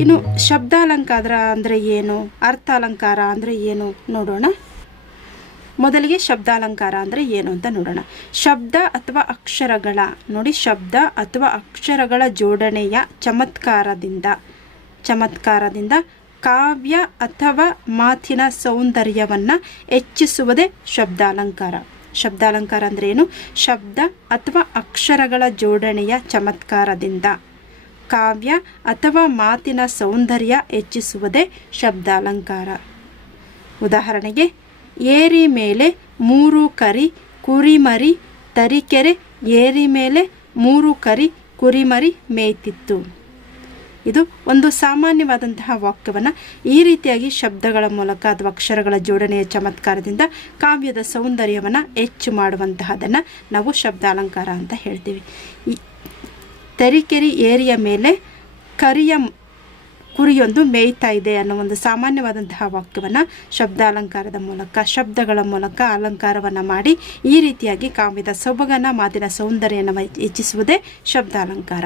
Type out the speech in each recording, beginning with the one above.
ಇನ್ನು ಶಬ್ದಾಲಂಕಾರ ಅಂದರೆ ಏನು? ಅರ್ಥಾಲಂಕಾರ ಅಂದರೆ ಏನು? ನೋಡೋಣ. ಮೊದಲಿಗೆ ಶಬ್ದಾಲಂಕಾರ ಅಂದರೆ ಏನು ಅಂತ ನೋಡೋಣ. ಶಬ್ದ ಅಥವಾ ಅಕ್ಷರಗಳ, ನೋಡಿ ಶಬ್ದ ಅಥವಾ ಅಕ್ಷರಗಳ ಜೋಡಣೆಯ ಚಮತ್ಕಾರದಿಂದ ಚಮತ್ಕಾರದಿಂದ ಕಾವ್ಯ ಅಥವಾ ಮಾತಿನ ಸೌಂದರ್ಯವನ್ನು ಹೆಚ್ಚಿಸುವುದೇ ಶಬ್ದಾಲಂಕಾರ. ಶಬ್ದಾಲಂಕಾರ ಅಂದರೆ ಏನು? ಶಬ್ದ ಅಥವಾ ಅಕ್ಷರಗಳ ಜೋಡಣೆಯ ಚಮತ್ಕಾರದಿಂದ. ಕಾವ್ಯ ಅಥವಾ ಮಾತಿನ ಸೌಂದರ್ಯ ಹೆಚ್ಚಿಸುವುದೇ ಶಬ್ದಾಲಂಕಾರ. ಉದಾಹರಣೆಗೆ, ಏರಿ ಮೇಲೆ ಮೂರು ಕರಿ ಕುರಿಮರಿ, ತರೀಕೆರೆ ಏರಿ ಮೇಲೆ ಮೂರು ಕರಿ ಕುರಿಮರಿ ಮೇಯ್ತಿತ್ತು. ಇದು ಒಂದು ಸಾಮಾನ್ಯವಾದಂತಹ ವಾಕ್ಯವನ್ನು ಈ ರೀತಿಯಾಗಿ ಶಬ್ದಗಳ ಮೂಲಕ ಅಥವಾ ಅಕ್ಷರಗಳ ಜೋಡಣೆಯ ಚಮತ್ಕಾರದಿಂದ ಕಾವ್ಯದ ಸೌಂದರ್ಯವನ್ನು ಹೆಚ್ಚು ಮಾಡುವಂತಹದನ್ನು ನಾವು ಶಬ್ದಾಲಂಕಾರ ಅಂತ ಹೇಳ್ತೀವಿ. ತರೀಕೆರೆ ಏರಿಯ ಮೇಲೆ ಕರಿಯ ಕುರಿಯೊಂದು ಮೇಯ್ತಾ ಇದೆ ಅನ್ನೋ ಒಂದು ಸಾಮಾನ್ಯವಾದಂತಹ ವಾಕ್ಯವನ್ನು ಶಬ್ದಾಲಂಕಾರದ ಮೂಲಕ, ಶಬ್ದಗಳ ಮೂಲಕ ಅಲಂಕಾರವನ್ನು ಮಾಡಿ ಈ ರೀತಿಯಾಗಿ ಕಾವ್ಯದ ಸೊಬಗನ ಮಾತಿನ ಸೌಂದರ್ಯವನ್ನು ಹೆಚ್ಚಿಸುವುದೇ ಶಬ್ದಾಲಂಕಾರ.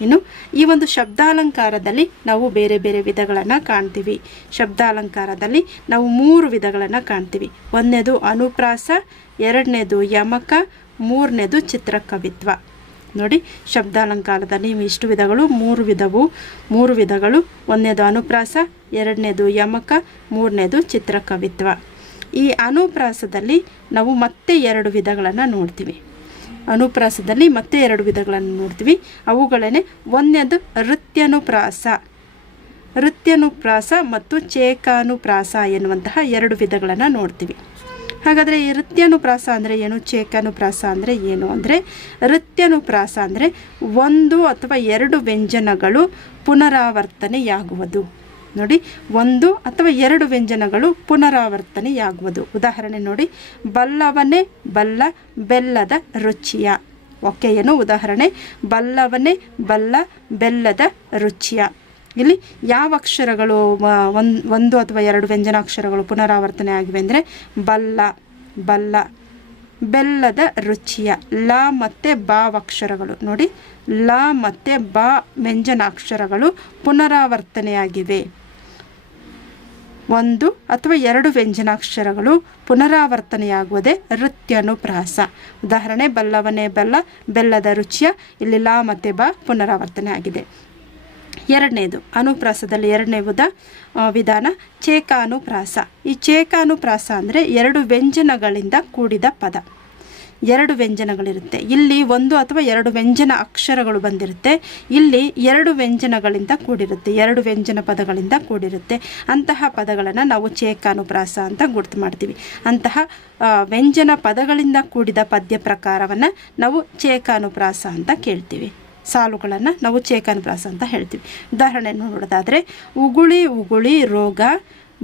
ಇನ್ನು ಈ ಒಂದು ಶಬ್ದಾಲಂಕಾರದಲ್ಲಿ ನಾವು ಬೇರೆ ಬೇರೆ ವಿಧಗಳನ್ನು ಕಾಣ್ತೀವಿ. ಶಬ್ದಾಲಂಕಾರದಲ್ಲಿ ನಾವು ಮೂರು ವಿಧಗಳನ್ನು ಕಾಣ್ತೀವಿ. ಒಂದನೇದು ಅನುಪ್ರಾಸ, ಎರಡನೇದು ಯಮಕ, ಮೂರನೇದು ಚಿತ್ರಕವಿತ್ವ. ನೋಡಿ ಶಬ್ದಾಲಂಕಾರದಲ್ಲಿ ಇಷ್ಟು ವಿಧಗಳು, ಮೂರು ವಿಧವು, ಮೂರು ವಿಧಗಳು. ಒಂದನೇದು ಅನುಪ್ರಾಸ, ಎರಡನೇದು ಯಮಕ, ಮೂರನೇದು ಚಿತ್ರಕವಿತ್ವ. ಈ ಅನುಪ್ರಾಸದಲ್ಲಿ ನಾವು ಮತ್ತೆ ಎರಡು ವಿಧಗಳನ್ನು ನೋಡ್ತೀವಿ. ಅನುಪ್ರಾಸದಲ್ಲಿ ಮತ್ತೆ ಎರಡು ವಿಧಗಳನ್ನು ನೋಡ್ತೀವಿ. ಅವುಗಳೇ ಒಂದನೇದು ನೃತ್ಯನುಪ್ರಾಸ ನೃತ್ಯನುಪ್ರಾಸ ಮತ್ತು ಚೇಕಾನುಪ್ರಾಸ ಎನ್ನುವಂತಹ ಎರಡು ವಿಧಗಳನ್ನು ನೋಡ್ತೀವಿ. ಹಾಗಾದರೆ ಈ ನೃತ್ಯಾನುಪ್ರಾಸ ಅಂದರೆ ಏನು? ಚೇಕಾನುಪ್ರಾಸ ಅಂದರೆ ಏನು? ಅಂದರೆ ನೃತ್ಯಾನುಪ್ರಾಸ ಅಂದರೆ ಒಂದು ಅಥವಾ ಎರಡು ವ್ಯಂಜನಗಳು ಪುನರಾವರ್ತನೆಯಾಗುವುದು. ನೋಡಿ, ಒಂದು ಅಥವಾ ಎರಡು ವ್ಯಂಜನಗಳು ಪುನರಾವರ್ತನೆಯಾಗುವುದು. ಉದಾಹರಣೆ ನೋಡಿ, ಬಲ್ಲವನೇ ಬಲ್ಲ, ಬೆಲ್ಲದ ರುಚಿಯ. ಓಕೆ, ಏನು ಉದಾಹರಣೆ? ಬಲ್ಲವನೇ ಬಲ್ಲ, ಬೆಲ್ಲದ ರುಚಿಯ. ಇಲ್ಲಿ ಯಾವ ಅಕ್ಷರಗಳು ಒಂದು ಅಥವಾ ಎರಡು ವ್ಯಂಜನಾಕ್ಷರಗಳು ಪುನರಾವರ್ತನೆ ಆಗಿವೆ ಅಂದರೆ ಬಲ್ಲ ಬಲ್ಲ, ಬೆಲ್ಲದ ರುಚಿಯ, ಲ ಮತ್ತು ಬಾವಕ್ಷರಗಳು ನೋಡಿ, ಲ ಮತ್ತು ಬಾ ವ್ಯಂಜನಾಕ್ಷರಗಳು ಪುನರಾವರ್ತನೆಯಾಗಿವೆ. ಒಂದು ಅಥವಾ ಎರಡು ವ್ಯಂಜನಾಕ್ಷರಗಳು ಪುನರಾವರ್ತನೆಯಾಗುವುದೇ ನೃತ್ಯನುಪ್ರಾಸ ಉದಾಹರಣೆ, ಬಲ್ಲವನೇ ಬಲ್ಲ, ಬೆಲ್ಲದ ರುಚಿಯ, ಇಲ್ಲಿ ಲಾ ಮತ್ತು ಬಾ ಪುನರಾವರ್ತನೆ ಆಗಿದೆ ಎರಡನೇದು ಅನುಪ್ರಾಸದಲ್ಲಿ ಎರಡನೇ ವಿಧ ವಿಧಾನ ಚೇಕಾನುಪ್ರಾಸ. ಈ ಚೇಕಾನುಪ್ರಾಸ ಅಂದರೆ ಎರಡು ವ್ಯಂಜನಗಳಿಂದ ಕೂಡಿದ ಪದ. ಎರಡು ವ್ಯಂಜನಗಳಿರುತ್ತೆ. ಇಲ್ಲಿ ಒಂದು ಅಥವಾ ಎರಡು ವ್ಯಂಜನ ಅಕ್ಷರಗಳು ಬಂದಿರುತ್ತೆ. ಇಲ್ಲಿ ಎರಡು ವ್ಯಂಜನಗಳಿಂದ ಕೂಡಿರುತ್ತೆ. ಎರಡು ವ್ಯಂಜನ ಪದಗಳಿಂದ ಕೂಡಿರುತ್ತೆ. ಅಂತಹ ಪದಗಳನ್ನು ನಾವು ಚೇಕಾನುಪ್ರಾಸ ಅಂತ ಗುರ್ತು ಮಾಡ್ತೀವಿ. ಅಂತಹ ವ್ಯಂಜನ ಪದಗಳಿಂದ ಕೂಡಿದ ಪದ್ಯ ಪ್ರಕಾರವನ್ನು ನಾವು ಚೇಕಾನುಪ್ರಾಸ ಅಂತ ಕೇಳ್ತೀವಿ. ಸಾಲುಗಳನ್ನು ನಾವು ಚೇಕಾನುಪ್ರಾಸ ಅಂತ ಹೇಳ್ತೀವಿ. ಉದಾಹರಣೆಯನ್ನು ನೋಡೋದಾದರೆ, ಉಗುಳಿ ಉಗುಳಿ ರೋಗ,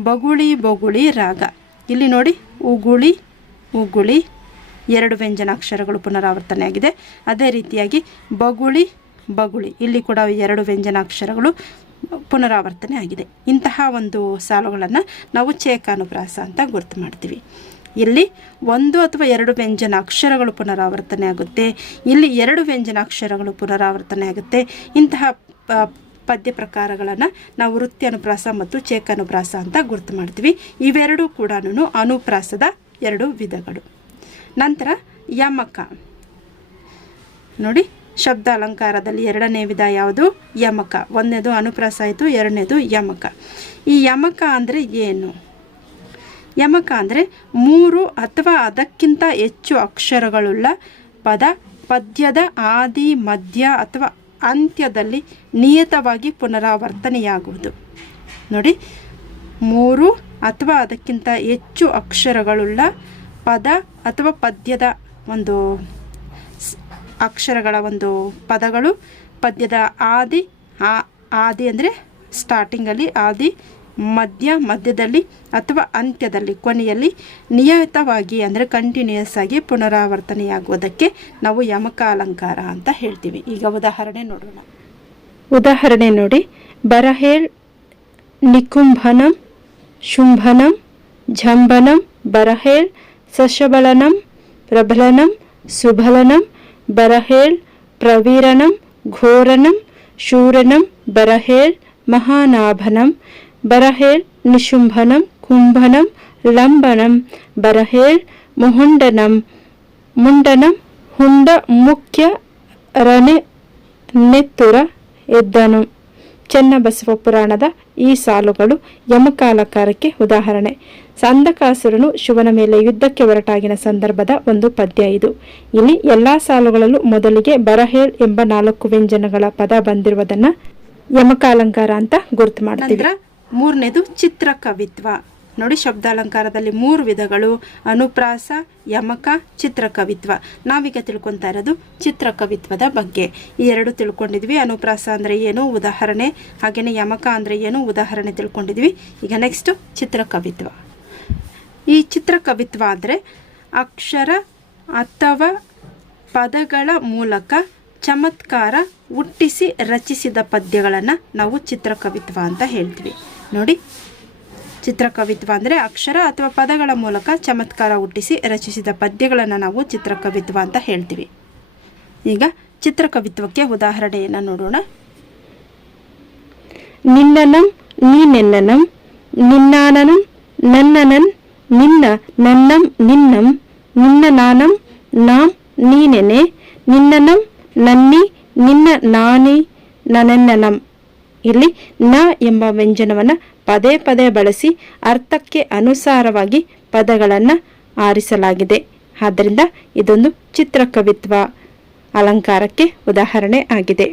ಬಗುಳಿ ಬಗುಳಿ ರಾಗ. ಇಲ್ಲಿ ನೋಡಿ, ಉಗುಳಿ ಉಗುಳಿ ಎರಡು ವ್ಯಂಜನಾಕ್ಷರಗಳು ಪುನರಾವರ್ತನೆಯಾಗಿದೆ ಅದೇ ರೀತಿಯಾಗಿ ಬಗುಳಿ ಬಗುಳಿ, ಇಲ್ಲಿ ಕೂಡ ಎರಡು ವ್ಯಂಜನಾಕ್ಷರಗಳು ಪುನರಾವರ್ತನೆ ಆಗಿದೆ. ಇಂತಹ ಒಂದು ಸಾಲುಗಳನ್ನು ನಾವು ಚೇಕಾನುಪ್ರಾಸ ಅಂತ ಗುರುತು ಮಾಡ್ತೀವಿ. ಇಲ್ಲಿ ಒಂದು ಅಥವಾ ಎರಡು ವ್ಯಂಜನ ಅಕ್ಷರಗಳು ಪುನರಾವರ್ತನೆ ಆಗುತ್ತೆ. ಇಲ್ಲಿ ಎರಡು ವ್ಯಂಜನ ಅಕ್ಷರಗಳು ಪುನರಾವರ್ತನೆ ಆಗುತ್ತೆ. ಇಂತಹ ಪದ್ಯ ಪ್ರಕಾರಗಳನ್ನು ನಾವು ವೃತ್ತಿ ಅನುಪ್ರಾಸ ಮತ್ತು ಚೇಕಾನುಪ್ರಾಸ ಅಂತ ಗುರುತು ಮಾಡ್ತೀವಿ. ಇವೆರಡೂ ಕೂಡ ಅನುಪ್ರಾಸದ ಎರಡು ವಿಧಗಳು. ನಂತರ ಯಮಕ. ನೋಡಿ, ಶಬ್ದ ಅಲಂಕಾರದಲ್ಲಿ ಎರಡನೇ ವಿಧ ಯಾವುದು? ಯಮಕ. ಒಂದನೇದು ಅನುಪ್ರಾಸ ಆಯಿತು, ಎರಡನೇದು ಯಮಕ. ಈ ಯಮಕ ಅಂದರೆ ಏನು? ಯಮಕ ಅಂದರೆ ಮೂರು ಅಥವಾ ಅದಕ್ಕಿಂತ ಹೆಚ್ಚು ಅಕ್ಷರಗಳುಳ್ಳ ಪದ, ಪದ್ಯದ ಆದಿ, ಮಧ್ಯ ಅಥವಾ ಅಂತ್ಯದಲ್ಲಿ ನಿಯತವಾಗಿ ಪುನರಾವರ್ತನೆಯಾಗುವುದು. ನೋಡಿ, ಮೂರು ಅಥವಾ ಅದಕ್ಕಿಂತ ಹೆಚ್ಚು ಅಕ್ಷರಗಳುಳ್ಳ ಪದ ಅಥವಾ ಪದ್ಯದ ಒಂದು ಅಕ್ಷರಗಳ ಒಂದು ಪದಗಳು ಪದ್ಯದ ಆದಿ ಆದಿ ಅಂದರೆ ಸ್ಟಾರ್ಟಿಂಗಲ್ಲಿ ಆದಿ ಮಧ್ಯ, ಮಧ್ಯದಲ್ಲಿ ಅಥವಾ ಅಂತ್ಯದಲ್ಲಿ, ಕೊನೆಯಲ್ಲಿ ನಿಯಮಿತವಾಗಿ ಅಂದರೆ ಕಂಟಿನ್ಯೂಯಸ್ ಆಗಿ ಪುನರಾವರ್ತನೆಯಾಗುವುದಕ್ಕೆ ನಾವು ಯಮಕ ಅಲಂಕಾರ ಅಂತ ಹೇಳ್ತೀವಿ. ಈಗ ಉದಾಹರಣೆ ನೋಡೋಣ. ಉದಾಹರಣೆ ನೋಡಿ. ಬರಹೇಳ್ ನಿಕುಂಭನಂ, ಶುಂಭನಂ ಝಂಬನಂ ಬರಹೇಳ್ ಸಶಬಲನಂ ಪ್ರಬಲನಂ, ಸುಬಲನಂ, ಬರಹೇಳ್ ಪ್ರವೀರನಂ, ಘೋರನಂ, ಶೂರನಂ, ಬರಹೇಳ್ ಮಹಾನಾಭನಂ ಬರಹೇಳ್ ನಿಶುಂಭನಂ, ಕುಂಭನಂ, ಲಂಬನಂ ಬರಹೇಳ್ ಮುಹುಂಡನಂ, ಮುಂಡನಂ, ಹುಂಡ, ಮುಖ್ಯ, ರನೆ, ನೆತ್ತುರ, ಎದ್ದನು. ಚೆನ್ನಬಸವ ಪುರಾಣದ ಈ ಸಾಲುಗಳು ಯಮಕಾಲಕಾರಕ್ಕೆ ಉದಾಹರಣೆ. ಸಂದಕಾಸುರನು ಶಿವನ ಮೇಲೆ ಯುದ್ಧಕ್ಕೆ ಹೊರಟಾಗಿನ ಸಂದರ್ಭದ ಒಂದು ಪದ್ಯ ಇದು. ಇಲ್ಲಿ ಎಲ್ಲಾ ಸಾಲುಗಳಲ್ಲೂ ಮೊದಲಿಗೆ ಬರಹೇಳ್ ಎಂಬ ನಾಲ್ಕು ವ್ಯಂಜನಗಳ ಪದ ಬಂದಿರುವುದನ್ನ ಯಮಕಾಲಂಕಾರ ಅಂತ ಗುರುತು ಮಾಡ್ತೀವಿ. ಮೂರನೇದು ಚಿತ್ರಕವಿತ್ವ. ನೋಡಿ ಶಬ್ದಾಲಂಕಾರದಲ್ಲಿ ಮೂರು ವಿಧಗಳು. ಅನುಪ್ರಾಸ, ಯಮಕ, ಚಿತ್ರಕವಿತ್ವ. ನಾವೀಗ ತಿಳ್ಕೊತಾ ಇರೋದು ಚಿತ್ರಕವಿತ್ವದ ಬಗ್ಗೆ. ಈ ಎರಡು ತಿಳ್ಕೊಂಡಿದ್ವಿ. ಅನುಪ್ರಾಸ ಅಂದರೆ ಏನು? ಉದಾಹರಣೆ. ಹಾಗೆಯೇ ಯಮಕ ಅಂದರೆ ಏನು? ಉದಾಹರಣೆ ತಿಳ್ಕೊಂಡಿದ್ವಿ. ಈಗ ನೆಕ್ಸ್ಟು ಚಿತ್ರಕವಿತ್ವ. ಈ ಚಿತ್ರಕವಿತ್ವ ಅಂದರೆ ಅಕ್ಷರ ಅಥವಾ ಪದಗಳ ಮೂಲಕ ಚಮತ್ಕಾರ ಹುಟ್ಟಿಸಿ ರಚಿಸಿದ ಪದ್ಯಗಳನ್ನು ನಾವು ಚಿತ್ರಕವಿತ್ವ ಅಂತ ಹೇಳ್ತೀವಿ. ನೋಡಿ. ಚಿತ್ರಕವಿತ್ವ ಅಂದರೆ ಅಕ್ಷರ ಅಥವಾ ಪದಗಳ ಮೂಲಕ ಚಮತ್ಕಾರ ಹುಟ್ಟಿಸಿ ರಚಿಸಿದ ಪದ್ಯಗಳನ್ನು ನಾವು ಚಿತ್ರಕವಿತ್ವ ಅಂತ ಹೇಳ್ತೀವಿ. ಈಗ ಚಿತ್ರಕವಿತ್ವಕ್ಕೆ ಉದಾಹರಣೆಯನ್ನು ನೋಡೋಣ. ನಿನ್ನನಂ, ನೀನೆನ್ನನಂ, ನಿನ್ನಾನನಂ, ನನ್ನನನ್, ನಿನ್ನ ನನ್ನಂ, ನಿನ್ನಂ ನಿನ್ನ ನಾನಂ ನಾಂ, ನೀನೆನೆ, ನಿನ್ನನಂ, ನನ್ನಿ, ನಿನ್ನ ನಾನಿ, ನನೆನ್ನನಂ. ಇಲ್ಲಿ ನ ಎಂಬ ವ್ಯಂಜನವನ್ನು ಪದೇ ಪದೇ ಬಳಸಿ ಅರ್ಥಕ್ಕೆ ಅನುಸಾರವಾಗಿ ಪದಗಳನ್ನು ಆರಿಸಲಾಗಿದೆ. ಆದ್ದರಿಂದ ಇದೊಂದು ಚಿತ್ರಕವಿತ್ವ ಅಲಂಕಾರಕ್ಕೆ ಉದಾಹರಣೆ ಆಗಿದೆ.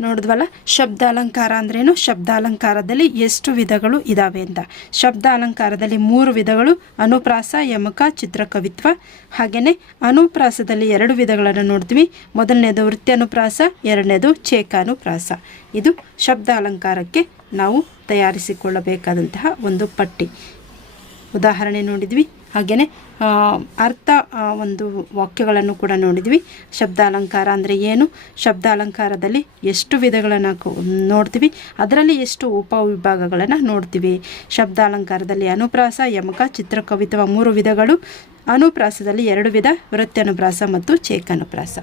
ನೋಡಿದ್ವಲ್ಲ? ಶಬ್ದ ಅಲಂಕಾರ ಅಂದ್ರೇನು? ಶಬ್ದ ಅಲಂಕಾರದಲ್ಲಿ ಎಷ್ಟು ವಿಧಗಳು ಇದಾವೆ ಅಂತ. ಶಬ್ದ ಅಲಂಕಾರದಲ್ಲಿ ಮೂರು ವಿಧಗಳು. ಅನುಪ್ರಾಸ, ಯಮಕ, ಚಿತ್ರಕವಿತ್ವ. ಹಾಗೆಯೇ ಅನುಪ್ರಾಸದಲ್ಲಿ ಎರಡು ವಿಧಗಳನ್ನು ನೋಡ್ತೀವಿ. ಮೊದಲನೇದು ವೃತ್ಯನುಪ್ರಾಸ ಎರಡನೇದು ಚೇಕಾನುಪ್ರಾಸ ಇದು ಶಬ್ದ ಅಲಂಕಾರಕ್ಕೆ ನಾವು ತಯಾರಿಸಿಕೊಳ್ಳಬೇಕಾದಂತಹ ಒಂದು ಪಟ್ಟಿ. ಉದಾಹರಣೆ ನೋಡಿದ್ವಿ. ಹಾಗೆಯೇ ಅರ್ಥ ಒಂದು ವಾಕ್ಯಗಳನ್ನು ಕೂಡ ನೋಡಿದ್ವಿ. ಶಬ್ದ ಅಲಂಕಾರ ಅಂದರೆ ಏನು? ಶಬ್ದ ಅಲಂಕಾರದಲ್ಲಿ ಎಷ್ಟು ವಿಧಗಳನ್ನು ನೋಡ್ತೀವಿ. ಅದರಲ್ಲಿ ಎಷ್ಟು ಉಪವಿಭಾಗಗಳನ್ನು ನೋಡ್ತೀವಿ. ಶಬ್ದ ಅಲಂಕಾರದಲ್ಲಿ ಅನುಪ್ರಾಸ, ಯಮಕ ಚಿತ್ರಕವಿತ್ವ ಮೂರು ವಿಧಗಳು. ಅನುಪ್ರಾಸದಲ್ಲಿ ಎರಡು ವಿಧ ವೃತ್ಯನುಪ್ರಾಸ ಮತ್ತು ಚೇಕನುಪ್ರಾಸ